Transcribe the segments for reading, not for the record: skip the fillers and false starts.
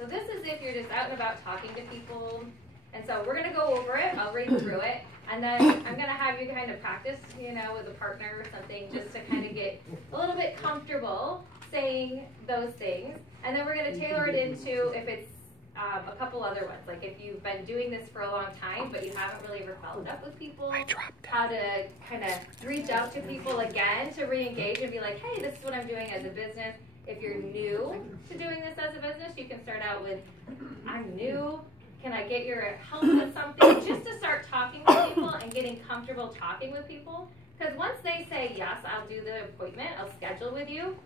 So this is if you're just out and about talking to people. And so we're going to go over it. I'll read through it. And then I'm going to have you kind of practice, you know, with a partner or something, just to kind of get a little bit comfortable saying those things. And then we're going to tailor it into if it's a couple other ones. Like if you've been doing this for a long time, but you haven't really ever followed up with people, how to kind of reach out to people again to re-engage and be like, hey, this is what I'm doing as a business. If you're new to doing this as a business, you can start out with, I'm new. Can I get your help with something? Just to start talking with people and getting comfortable talking with people. Because once they say, yes, I'll do the appointment, I'll schedule with you,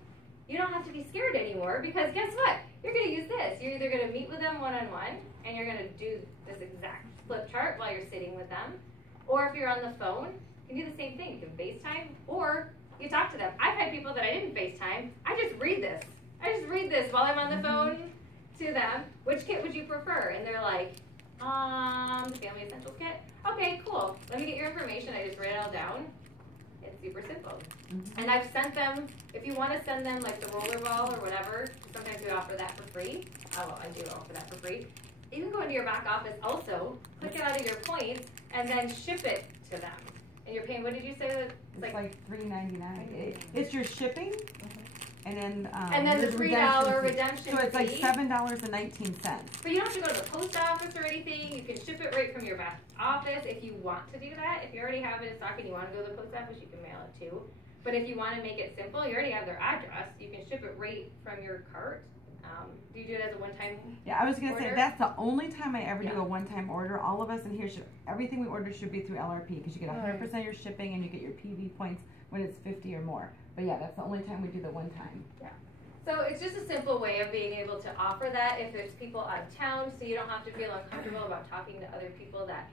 you don't have to be scared anymore, because guess what? You're going to use this. You're either going to meet with them one-on-one, and you're going to do this exact flip chart while you're sitting with them. Or if you're on the phone, you can do the same thing. You can FaceTime, or you talk to them. I've had people that I didn't FaceTime. I just read this. I just read this while I'm on the phone to them. Which kit would you prefer? And they're like, the Family Essentials kit. Okay, cool. Let me get your information. I just write it all down. It's super simple. And I've sent them, if you want to send them like the roller ball or whatever, sometimes we offer that for free. Well, I do offer that for free. You can go into your back office also, click it out of your points, and then ship it to them. And you're paying, what did you say? It's like $3.99. It's your shipping, and then the $3 redemption fee. So it's like $7.19. But you don't have to go to the post office or anything. You can ship it right from your back office if you want to do that. If you already have it in stock and you want to go to the post office, you can mail it too. But if you want to make it simple, you already have their address. You can ship it right from your cart. Do you do it as a one-time Yeah, I was going to say, that's the only time I ever do a one-time order. All of us in here, everything we order should be through LRP, because you get 100% of your shipping and you get your PV points when it's 50 or more. But yeah, that's the only time we do the one time. Yeah. So it's just a simple way of being able to offer that if there's people out of town, so you don't have to feel uncomfortable about talking to other people that,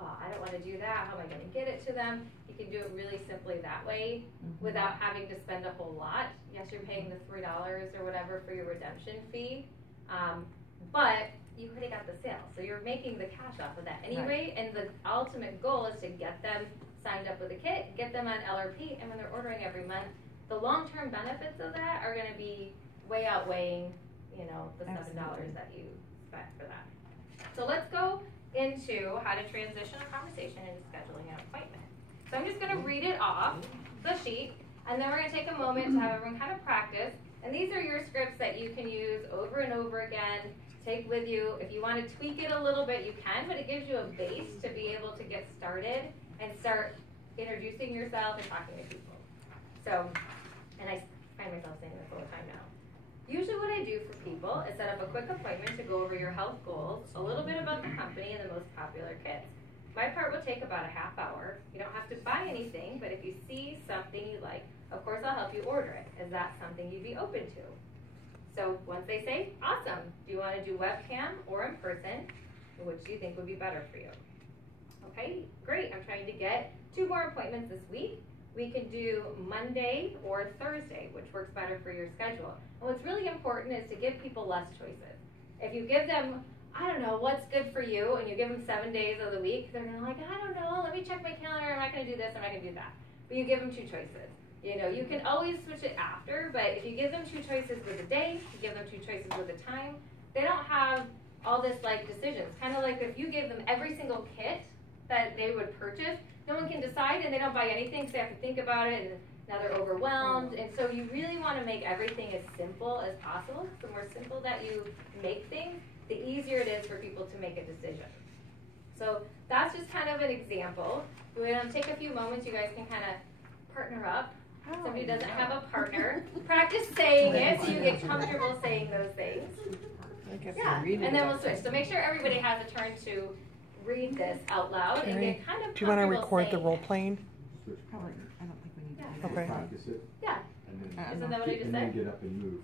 oh, I don't want to do that. How am I going to get it to them? You can do it really simply that way without having to spend a whole lot. Yes, you're paying the $3 or whatever for your redemption fee, but you already got the sale. So you're making the cash off of that anyway, and the ultimate goal is to get them signed up with a kit, get them on LRP, and when they're ordering every month, the long-term benefits of that are going to be way outweighing, you know, the $7 that you spent for that. So let's go into how to transition a conversation into scheduling an appointment. So I'm just going to read it off the sheet, and then we're going to take a moment to have everyone kind of practice. And these are your scripts that you can use over and over again, take with you. If you want to tweak it a little bit, you can, but it gives you a base to be able to get started and start introducing yourself and talking to people. So, and I find myself saying this all the time now. Usually what I do for people is set up a quick appointment to go over your health goals, a little bit about the company and the most popular kits. My part will take about a half hour. You don't have to buy anything, but if you see something you like, of course I'll help you order it. Is that something you'd be open to? So once they say, awesome, do you want to do webcam or in person? Which do you think would be better for you? Okay, great. I'm trying to get 2 more appointments this week. We can do Monday or Thursday, which works better for your schedule. And what's really important is to give people less choices. If you give them, I don't know, what's good for you, and you give them 7 days of the week, they're going to like, I don't know, let me check my calendar, I'm not going to do this, I'm not going to do that. But you give them 2 choices. You know, you can always switch it after, but if you give them 2 choices with a day, you give them 2 choices with a time, they don't have all this like decisions. Kind of like if you give them every single kit that they would purchase, no one can decide and they don't buy anything, so they have to think about it, and now they're overwhelmed. And so you really want to make everything as simple as possible. The more simple that you make things, the easier it is for people to make a decision. So that's just kind of an example. We're going to take a few moments. You guys can kind of partner up. Somebody doesn't have a partner. Practice saying it so you get comfortable saying those things. Yeah, and then we'll switch. So make sure everybody has a turn to read this out loud and get kind of. Do you want to record the role playing? Probably. I don't think we need to. Okay. Yeah. And then, Isn't that what I just said? And then get up and move.